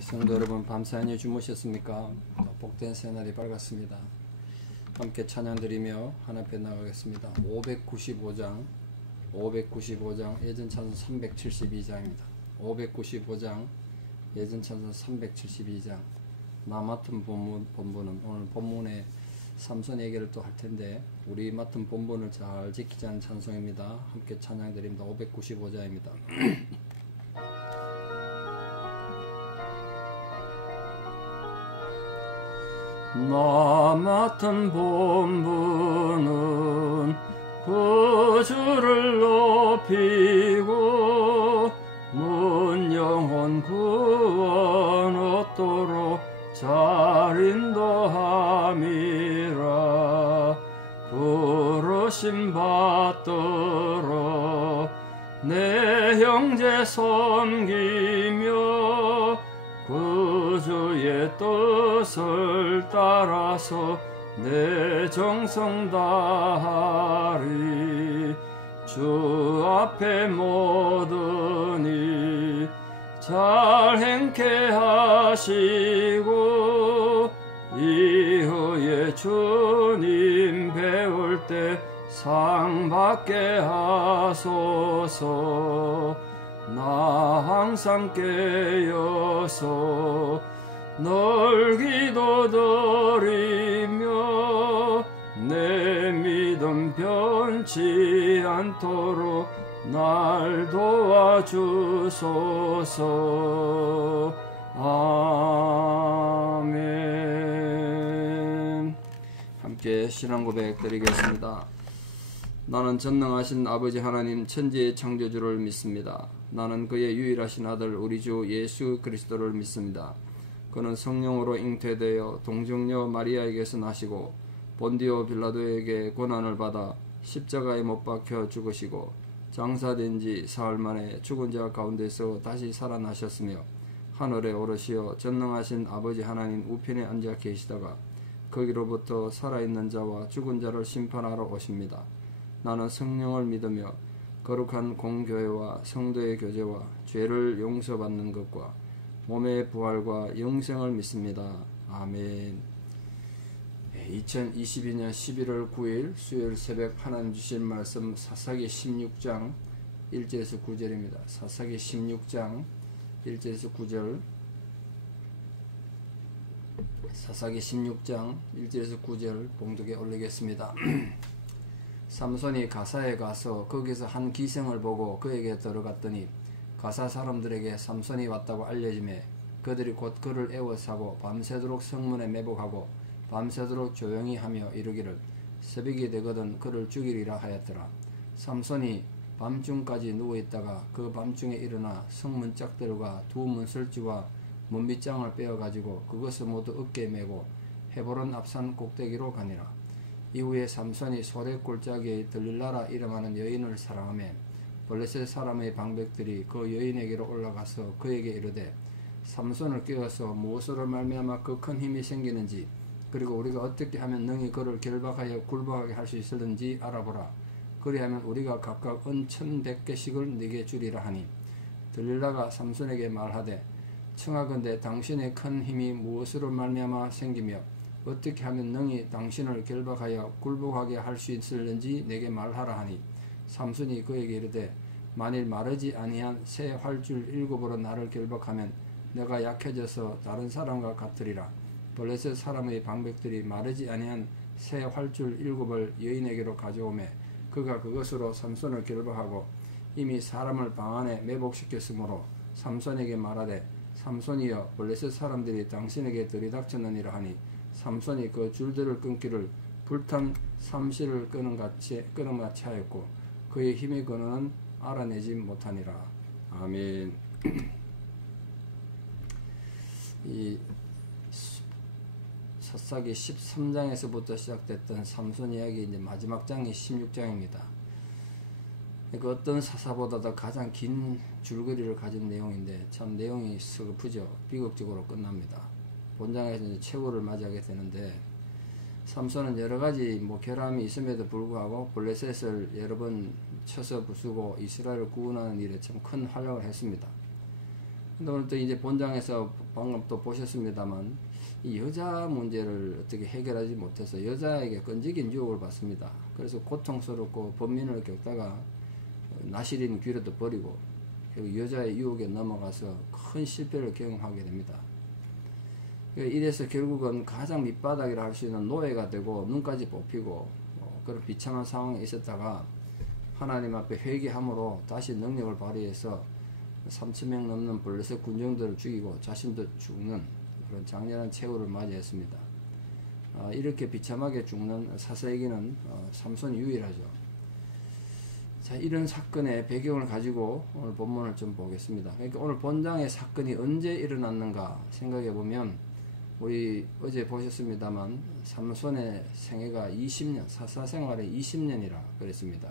성도 여러분, 밤새 안녕히 주무셨습니까? 복된 새날이 밝았습니다. 함께 찬양 드리며 하나님 앞에 나가겠습니다. 595장 예전 찬송 372장입니다. 595장 예전 찬송 372장. 나 맡은 본문은 오늘 본문의 삼손 얘기를 또 할 텐데, 우리 맡은 본문을 잘 지키자는 찬송입니다. 함께 찬양 드립니다. 595장입니다. 나 맡은 본분은 구주를 높이고 문 영혼 구원 얻도록 잘 인도함이라. 부르심 받도록 내 형제 섬기며 구주의 뜻을 따라서 내 정성 다하리. 주 앞에 모든 일 잘 행케 하시고 이후에 주님 배울 때 상 받게 하소서. 나 항상 깨어서 널 기도드리며 내 믿음 변치 않도록 날 도와주소서. 아멘. 함께 신앙 고백 드리겠습니다. 나는 전능하신 아버지 하나님 천지의 창조주를 믿습니다. 나는 그의 유일하신 아들 우리 주 예수 그리스도를 믿습니다. 그는 성령으로 잉태되어 동정녀 마리아에게서 나시고 본디오 빌라도에게 고난을 받아 십자가에 못 박혀 죽으시고 장사된 지 사흘 만에 죽은 자 가운데서 다시 살아나셨으며 하늘에 오르시어 전능하신 아버지 하나님 우편에 앉아 계시다가 거기로부터 살아있는 자와 죽은 자를 심판하러 오십니다. 나는 성령을 믿으며 거룩한 공교회와 성도의 교제와 죄를 용서받는 것과 몸의 부활과 영생을 믿습니다. 아멘. 2022년 11월 9일 수요일 새벽 하나님 주신 말씀 사사기 16장 1절에서 9절입니다. 사사기 16장 1절에서 9절. 사사기 16장 1절에서 9절 봉독에 올리겠습니다. 삼손이 가사에 가서 거기서 한 기생을 보고 그에게 들어갔더니 가사 사람들에게 삼손이 왔다고 알려지매 그들이 곧 그를 애워싸고 밤새도록 성문에 매복하고 밤새도록 조용히 하며 이르기를 새벽이 되거든 그를 죽이리라 하였더라. 삼손이 밤중까지 누워있다가 그 밤중에 일어나 성문 짝들과 두 문설주와 문빗장을 빼어가지고 그것을 모두 어깨에 메고 헤브론 앞산 꼭대기로 가니라. 이후에 삼손이 소래 골짜기에 들릴라라 이름하는 여인을 사랑하며 블레셋 사람의 방백들이 그 여인에게로 올라가서 그에게 이르되 삼손을 깨워서 무엇으로 말미암아 그 큰 힘이 생기는지 그리고 우리가 어떻게 하면 능히 그를 결박하여 굴복하게 할 수 있을는지 알아보라. 그리하면 우리가 각각 은 1,100개씩을 네게 주리라 하니 들릴라가 삼손에게 말하되 청하건대 당신의 큰 힘이 무엇으로 말미암아 생기며 어떻게 하면 능히 당신을 결박하여 굴복하게 할 수 있을는지 내게 말하라 하니 삼손이 그에게 이르되 만일 마르지 아니한 새 활줄 7으로 나를 결박하면 내가 약해져서 다른 사람과 같으리라. 블레셋 사람의 방백들이 마르지 아니한 새 활줄 7을 여인에게로 가져오매 그가 그것으로 삼손을 결박하고 이미 사람을 방 안에 매복시켰으므로 삼손에게 말하되 삼손이여 블레셋 사람들이 당신에게 들이닥쳤느니라 하니 삼손이 그 줄들을 끊기를 불탄 삼실을 끄는 같이 하였고 그의 힘의 근원은 알아내지 못하니라. 아멘. 이 사사기 13장에서부터 시작됐던 삼손 이야기 이제 마지막 장이 16장입니다. 그 어떤 사사보다도 가장 긴 줄거리를 가진 내용인데 참 내용이 서글프죠. 비극적으로 끝납니다. 본장에서 이제 최후를 맞이하게 되는데 삼손은 여러가지 결함이 있음에도 불구하고 블레셋을 여러 번 쳐서 부수고 이스라엘을 구원하는 일에 참 큰 활약을 했습니다. 근데 오늘 또 이제 본장에서 방금 또 보셨습니다만 이 여자 문제를 어떻게 해결하지 못해서 여자에게 끈질긴 유혹을 받습니다. 그래서 고통스럽고 번민을 겪다가 나시린 귀로도 버리고 결국 여자의 유혹에 넘어가서 큰 실패를 경험하게 됩니다. 이래서 결국은 가장 밑바닥이라 할 수 있는 노예가 되고 눈까지 뽑히고 그런 비참한 상황에 있었다가 하나님 앞에 회개함으로 다시 능력을 발휘해서 3,000명 넘는 블레셋 군정들을 죽이고 자신도 죽는 그런 장렬한 최후를 맞이했습니다. 이렇게 비참하게 죽는 사사에게는 삼손이 유일하죠. 자, 이런 사건의 배경을 가지고 오늘 본문을 좀 보겠습니다. 그러니까 오늘 본장의 사건이 언제 일어났는가 생각해 보면 우리 어제 보셨습니다만 삼손의 생애가 20년, 사사 생활의 20년이라 그랬습니다.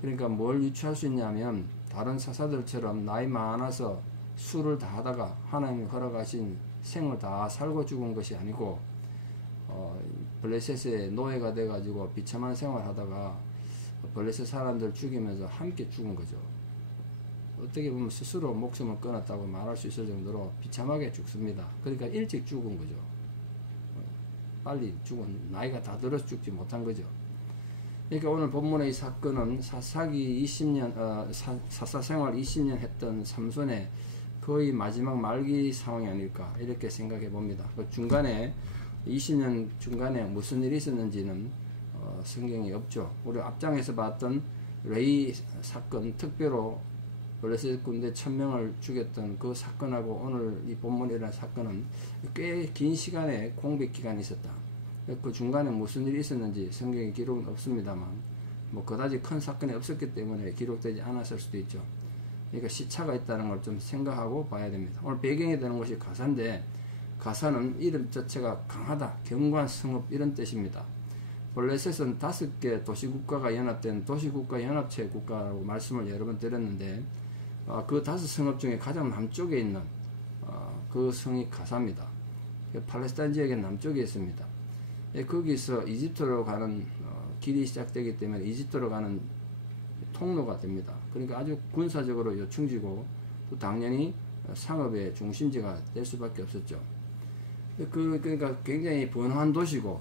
그러니까 뭘 유추할 수 있냐면 다른 사사들처럼 나이 많아서 술을 다 하다가 하나님이 허락하신 생을 다 살고 죽은 것이 아니고 블레셋의 노예가 돼가지고 비참한 생활하다가 블레셋 사람들 죽이면서 함께 죽은 거죠. 어떻게 보면 스스로 목숨을 끊었다고 말할 수 있을 정도로 비참하게 죽습니다. 그러니까 일찍 죽은 거죠. 빨리 죽은, 나이가 다 들어서 죽지 못한 거죠. 그러니까 오늘 본문의 이 사건은 사사기 20년, 사사 생활 20년 했던 삼손의 거의 마지막 말기 상황이 아닐까 이렇게 생각해 봅니다. 그 중간에 20년 중간에 무슨 일이 있었는지는 성경이 없죠. 우리 앞장에서 봤던 레이 사건, 특별로 블레셋 군대 1,000명을 죽였던 그 사건하고 오늘 이 본문에 일어난 사건은 꽤 긴 시간의 공백 기간이 있었다. 그 중간에 무슨 일이 있었는지 성경에 기록은 없습니다만 뭐 그다지 큰 사건이 없었기 때문에 기록되지 않았을 수도 있죠. 그러니까 시차가 있다는 걸 좀 생각하고 봐야 됩니다. 오늘 배경이 되는 것이 가사인데 가사는 이름 자체가 강하다, 견고한 성읍 이런 뜻입니다. 블레셋은 5개 도시국가가 연합된 도시국가연합체 국가라고 말씀을 여러 번 드렸는데 그 5성읍 중에 가장 남쪽에 있는 그 성이 가사입니다. 팔레스타인 지역의 남쪽에 있습니다. 거기서 이집트로 가는 길이 시작되기 때문에 이집트로 가는 통로가 됩니다. 그러니까 아주 군사적으로 요충지고 또 당연히 상업의 중심지가 될 수밖에 없었죠. 그러니까 굉장히 번화한 도시고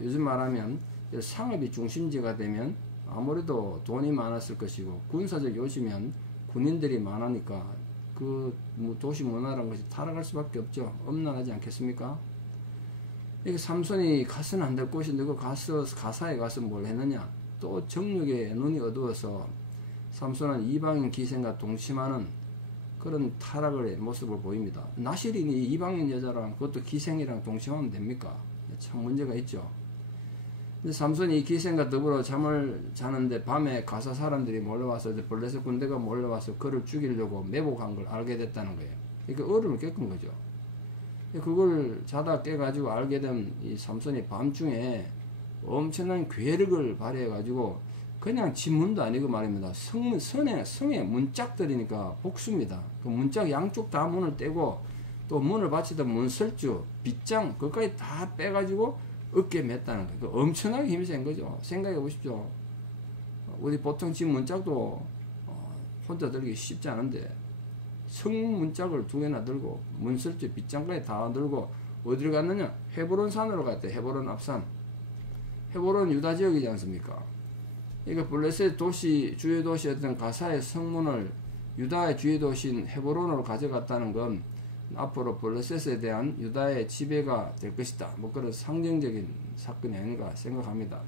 요즘 말하면 상업이 중심지가 되면 아무래도 돈이 많았을 것이고 군사적 요지면 군인들이 많으니까 그 도시 문화라는 것이 타락할 수밖에 없죠. 엄난하지 않겠습니까? 이게 삼손이 가서는 안 될 곳인데 그 가사에 가서 뭘 했느냐? 또 정욕에 눈이 어두워서 삼손은 이방인 기생과 동침하는 그런 타락의 모습을 보입니다. 나실인이 이방인 여자랑 그것도 기생이랑 동침하면 됩니까? 참 문제가 있죠. 근데 삼손이 이 기생과 더불어 잠을 자는데 밤에 가사 사람들이 몰려와서 블레셋 군대가 몰려와서 그를 죽이려고 매복한 걸 알게 됐다는 거예요. 그러니까 어려움을 겪은 거죠. 그걸 자다 깨가지고 알게 된 이 삼손이 밤중에 엄청난 괴력을 발휘해가지고 그냥 집 문도 아니고 말입니다. 성에 문짝들이니까 복수입니다. 그 문짝 양쪽 다 문을 떼고 또 문을 받치던 문설주, 빗장 그것까지 다 빼가지고 어깨에 맸다는 거예요. 그 엄청나게 힘이 센 거죠. 생각해 보십시오. 우리 보통 집 문짝도 혼자 들기 쉽지 않은데 성 문짝을 2개나 들고 문설주, 빗장까지 다 들고 어디를 갔느냐? 헤브론 산으로 갔대. 헤브론 앞산. 헤브론 유다 지역이지 않습니까? 그러니까 블레셋 도시, 주요 도시였던 가사의 성문을 유다의 주요 도시인 헤브론으로 가져갔다는 건 앞으로 블레셋에 대한 유다의 지배가 될 것이다. 뭐 그런 상징적인 사건이 아닌가 생각합니다.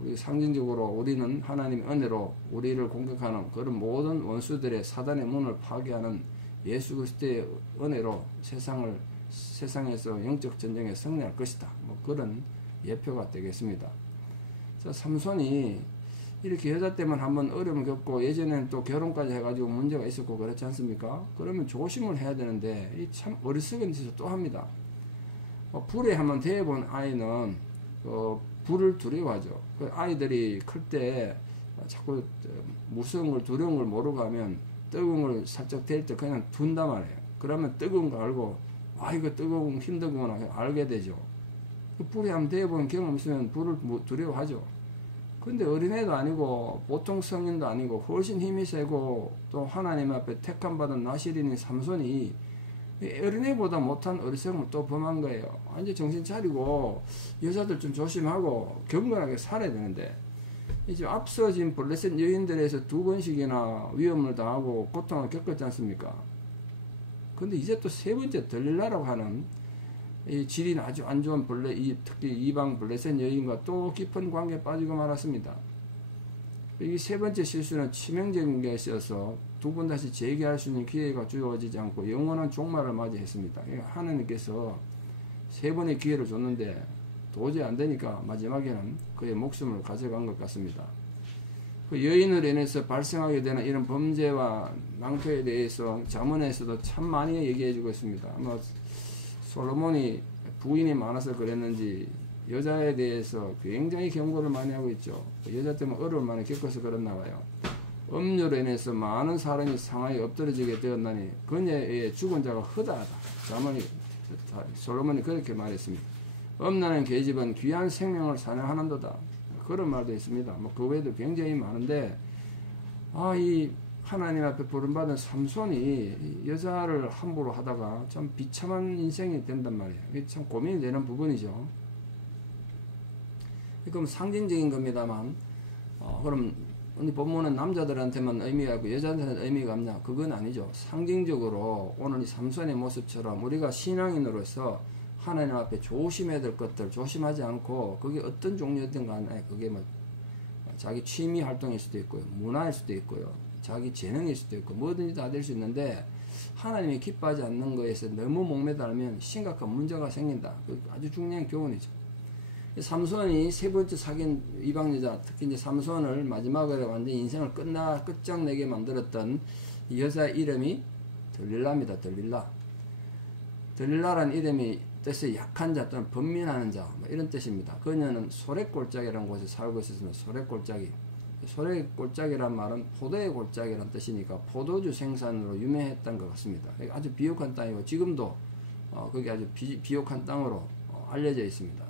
우리 상징적으로 우리는 하나님의 은혜로 우리를 공격하는 그런 모든 원수들의 사단의 문을 파괴하는 예수 그리스도의 은혜로 세상에서 영적 전쟁에 승리할 것이다. 뭐 그런 예표가 되겠습니다. 자, 삼손이 이렇게 여자 때문에 한번 어려움을 겪고 예전에는 또 결혼까지 해가지고 문제가 있었고 그렇지 않습니까? 그러면 조심을 해야 되는데 이 참 어리석은 짓을 또 합니다. 불에 한번 대해본 아이는 불을 두려워하죠. 그 아이들이 클 때 자꾸 무서운 걸 두려운 걸 모르고 하면 뜨거운 걸 살짝 댈 때 그냥 둔단 말이에요. 그러면 뜨거운 거 알고 이거 뜨거운 힘들구나 알게 되죠. 그 불에 한번 대해본 경험 있으면 불을 두려워하죠. 근데 어린애도 아니고 보통 성인도 아니고 훨씬 힘이 세고 또 하나님 앞에 택함받은 나실인인 삼손이 어린애보다 못한 어리석음을 또 범한 거예요. 완전 정신 차리고 여자들 좀 조심하고 경건하게 살아야 되는데 이제 앞서 지금 블레셋 여인들에서 2번씩이나 위험을 당하고 고통을 겪었지 않습니까? 근데 이제 또 3번째 들릴라라고 하는 이 질이 아주 안 좋은 특히 이방 블레셋 여인과 또 깊은 관계에 빠지고 말았습니다. 이 3번째 실수는 치명적인 게 있어서 2번 다시 재개할 수 있는 기회가 주어지지 않고 영원한 종말을 맞이했습니다. 하나님께서 3번의 기회를 줬는데 도저히 안 되니까 마지막에는 그의 목숨을 가져간 것 같습니다. 그 여인으로 인해서 발생하게 되는 이런 범죄와 낭패에 대해서 잠언에서도 참 많이 얘기해 주고 있습니다. 아마 솔로몬이 부인이 많아서 그랬는지 여자에 대해서 굉장히 경고를 많이 하고 있죠. 여자 때문에 어려움을 많이 겪어서 그랬나 봐요. 음료로 인해서 많은 사람이 상하에 엎드러지게 되었나니 그녀의 죽은 자가 허다하다. 솔로몬이 그렇게 말했습니다. 음란한 계집은 귀한 생명을 사냥하는도다. 그런 말도 있습니다. 그 외에도 굉장히 많은데 이 하나님 앞에 부름받은 삼손이 여자를 함부로 하다가 참 비참한 인생이 된단 말이에요. 이게 참 고민이 되는 부분이죠. 그럼 상징적인 겁니다만 그럼 이 본문은 남자들한테만 의미가 있고 여자한테는 의미가 없냐? 그건 아니죠. 상징적으로 오늘 이 삼손의 모습처럼 우리가 신앙인으로서 하나님 앞에 조심해야 될 것들 조심하지 않고 그게 어떤 종류든 간에 그게 뭐 자기 취미 활동일 수도 있고요. 문화일 수도 있고요. 자기 재능일 수도 있고 뭐든지 다 될 수 있는데 하나님이 기뻐하지 않는 것에서 너무 목매달면 심각한 문제가 생긴다. 아주 중요한 교훈이죠. 삼손이 3번째 사귄 이방 여자, 특히 이제 삼손을 마지막으로 완전 인생을 끝장내게 만들었던 이 여자의 이름이 들릴라입니다. 들릴라라는 이름이 뜻이 약한 자 또는 번민하는 자 이런 뜻입니다. 그녀는 소래골짜기라는 곳에 살고 있었습니다. 소래골짜기란 말은 포도의 골짜기라는 뜻이니까 포도주 생산으로 유명했던 것 같습니다. 아주 비옥한 땅이고 지금도 거기 아주 비옥한 땅으로 알려져 있습니다.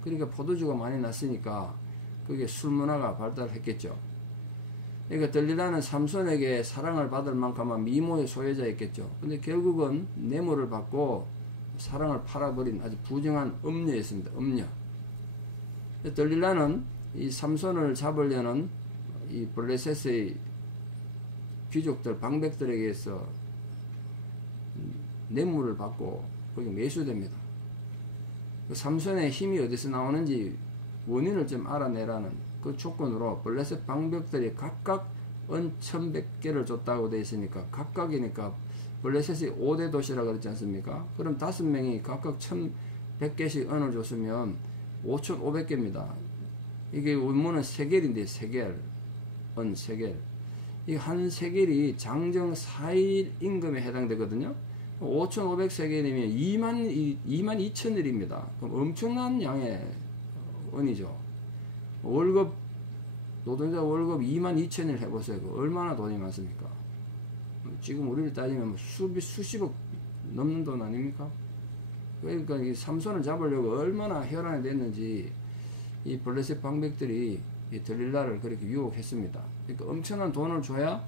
그러니까 포도주가 많이 났으니까 그게 술 문화가 발달했겠죠. 그러니까 들릴라는 삼손에게 사랑을 받을 만큼은 미모의 소유자였겠죠. 근데 결국은 뇌물을 받고 사랑을 팔아버린 아주 부정한 음녀였습니다. 음녀. 들릴라는 이 삼손을 잡으려는 이 블레셋의 귀족들, 방백들에게서 뇌물을 받고 거기 매수됩니다. 삼손의 힘이 어디서 나오는지 원인을 좀 알아내라는 그 조건으로 블레셋 방백들이 각각 은 1100개를 줬다고 되어 있으니까 각각이니까 블레셋이 5대 도시라고 그랬지 않습니까? 그럼 5명이 각각 1100개씩 은을 줬으면 5500개입니다. 이게 원문은 세겔인데 세겔, 은 세겔. 이 한 세겔이 장정 4일 임금에 해당되거든요. 5,500세겔이면 22,000일입니다. 그럼 엄청난 양의 은이죠. 노동자 월급 22,000일 해보세요. 얼마나 돈이 많습니까? 지금 우리를 따지면 수십억 넘는 돈 아닙니까? 그러니까 이 삼손을 잡으려고 얼마나 혈안이 됐는지 이 블레셋 방백들이 이 들릴라를 그렇게 유혹했습니다. 그러니까 엄청난 돈을 줘야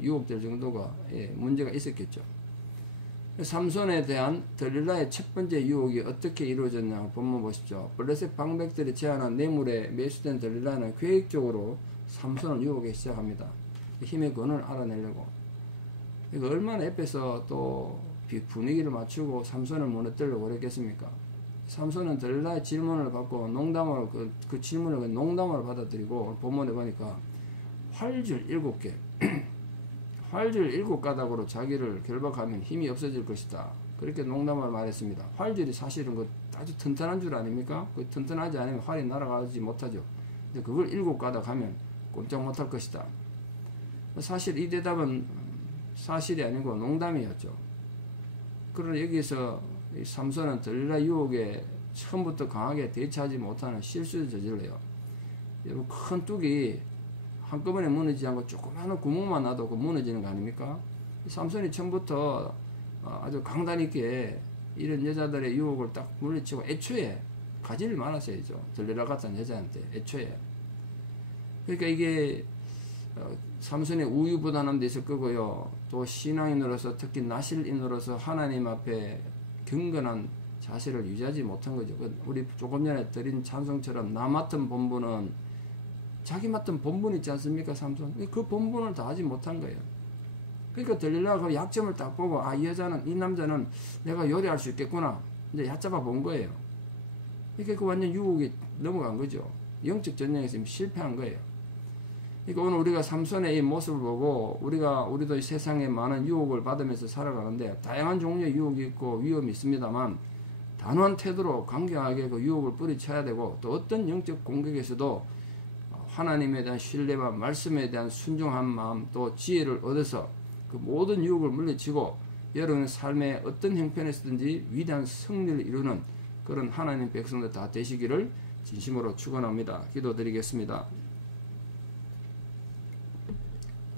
유혹될 정도가 문제가 있었겠죠. 삼손에 대한 들릴라의 첫 번째 유혹이 어떻게 이루어졌냐 본문 보십시오. 블레셋 방백들이 제안한 뇌물에 매수된 들릴라는 계획적으로 삼손을 유혹하기 시작합니다. 힘의 근원을 알아내려고. 이거 얼마나 옆에서 또 분위기를 맞추고 삼손을 무너뜨리려고 그랬겠습니까? 삼손은 들릴라의 질문을 받고 농담으로 그 질문을 농담으로 받아들이고 본문에 보니까 활줄 7개 활줄 7가닥으로 자기를 결박하면 힘이 없어질 것이다. 그렇게 농담을 말했습니다. 활줄이 사실은 그 아주 튼튼한 줄 아닙니까? 그 튼튼하지 않으면 활이 날아가지 못하죠. 근데 그걸 7가닥 하면 꼼짝 못할 것이다. 사실 이 대답은 사실이 아니고 농담이었죠. 그러나 여기서 이 삼손은 들릴라 유혹에 처음부터 강하게 대처하지 못하는 실수를 저질러요. 여러분 큰 뚝이 한꺼번에 무너지지 않고 조그마한 구멍만 놔도 그 무너지는 거 아닙니까? 삼손이 처음부터 아주 강단 있게 이런 여자들의 유혹을 딱 물리치고 애초에 가지를 말았어야죠. 들릴라 같은 여자한테 애초에. 그러니까 이게 삼손의 우유부단함도 있을 거고요. 또 신앙인으로서 특히 나실인으로서 하나님 앞에 경건한 자세를 유지하지 못한 거죠. 우리 조금 전에 드린 찬송처럼 나 맡은 본분은 자기 맡은 본분 있지 않습니까? 삼손. 그 본분을 다 하지 못한 거예요. 그러니까 들릴라가 그 약점을 딱 보고 이 여자는, 이 남자는 내가 요리할 수 있겠구나. 이제 얕잡아 본 거예요. 그러니까 그 완전 유혹이 넘어간 거죠. 영적 전쟁에서 실패한 거예요. 그러니까 오늘 우리가 삼손의 이 모습을 보고 우리도 이 세상에 많은 유혹을 받으면서 살아가는데 다양한 종류의 유혹이 있고 위험이 있습니다만 단호한 태도로 강경하게 그 유혹을 뿌리쳐야 되고 또 어떤 영적 공격에서도 하나님에 대한 신뢰와 말씀에 대한 순종한 마음 또 지혜를 얻어서 그 모든 유혹을 물리치고 여러분의 삶의 어떤 형편에서든지 위대한 승리를 이루는 그런 하나님 백성들 다 되시기를 진심으로 축원합니다. 기도드리겠습니다.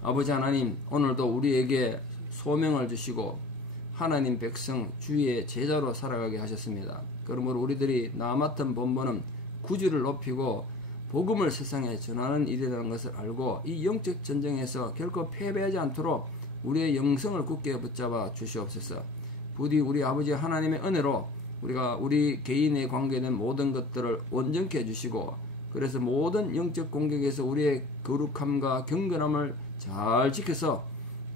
아버지 하나님, 오늘도 우리에게 소명을 주시고 하나님 백성 주의 제자로 살아가게 하셨습니다. 그러므로 우리들이 나 맡은 본분은 구주를 높이고 복음을 세상에 전하는 일이라는 것을 알고 이 영적 전쟁에서 결코 패배하지 않도록 우리의 영성을 굳게 붙잡아 주시옵소서. 부디 우리 아버지 하나님의 은혜로 우리 개인에 관계된 모든 것들을 온전케 해주시고 그래서 모든 영적 공격에서 우리의 거룩함과 경건함을 잘 지켜서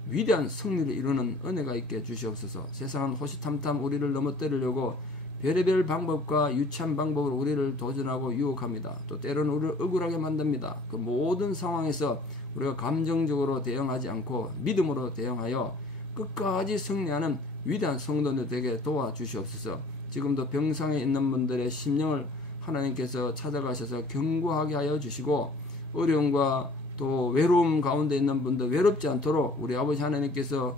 위대한 승리를 이루는 은혜가 있게 주시옵소서. 세상은 호시탐탐 우리를 넘어뜨리려고 별의별 방법과 유치한 방법으로 우리를 도전하고 유혹합니다. 또 때로는 우리를 억울하게 만듭니다. 그 모든 상황에서 우리가 감정적으로 대응하지 않고 믿음으로 대응하여 끝까지 승리하는 위대한 성도들 되게 도와주시옵소서. 지금도 병상에 있는 분들의 심령을 하나님께서 찾아가셔서 견고하게 하여 주시고 어려움과 또 외로움 가운데 있는 분들 외롭지 않도록 우리 아버지 하나님께서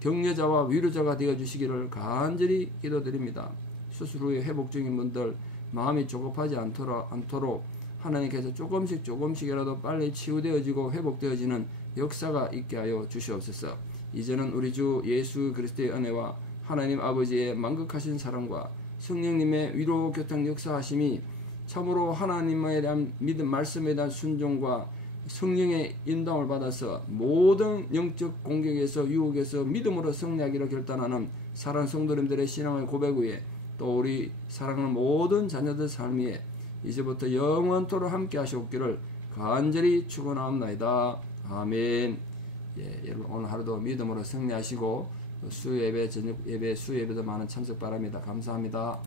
격려자와 위로자가 되어 주시기를 간절히 기도드립니다. 수술 후에 회복 중인 분들 마음이 조급하지 않도록 하나님께서 조금씩이라도 빨리 치유되어지고 회복되어지는 역사가 있게 하여 주시옵소서. 이제는 우리 주 예수 그리스도의 은혜와 하나님 아버지의 만극하신 사랑과 성령님의 위로 교통 역사하심이 참으로 하나님에 대한 믿음 말씀에 대한 순종과 성령의 인도함을 받아서 모든 영적 공격에서 유혹에서 믿음으로 승리하기로 결단하는 사랑하는 성도님들의 신앙의 고백 위에 또 우리 사랑하는 모든 자녀들 삶 위에 이제부터 영원토록 함께 하시옵기를 간절히 축원하옵나이다. 아멘. 여러분 오늘 하루도 믿음으로 승리하시고 수요예배, 저녁 예배, 수요예배도 많은 참석 바랍니다. 감사합니다.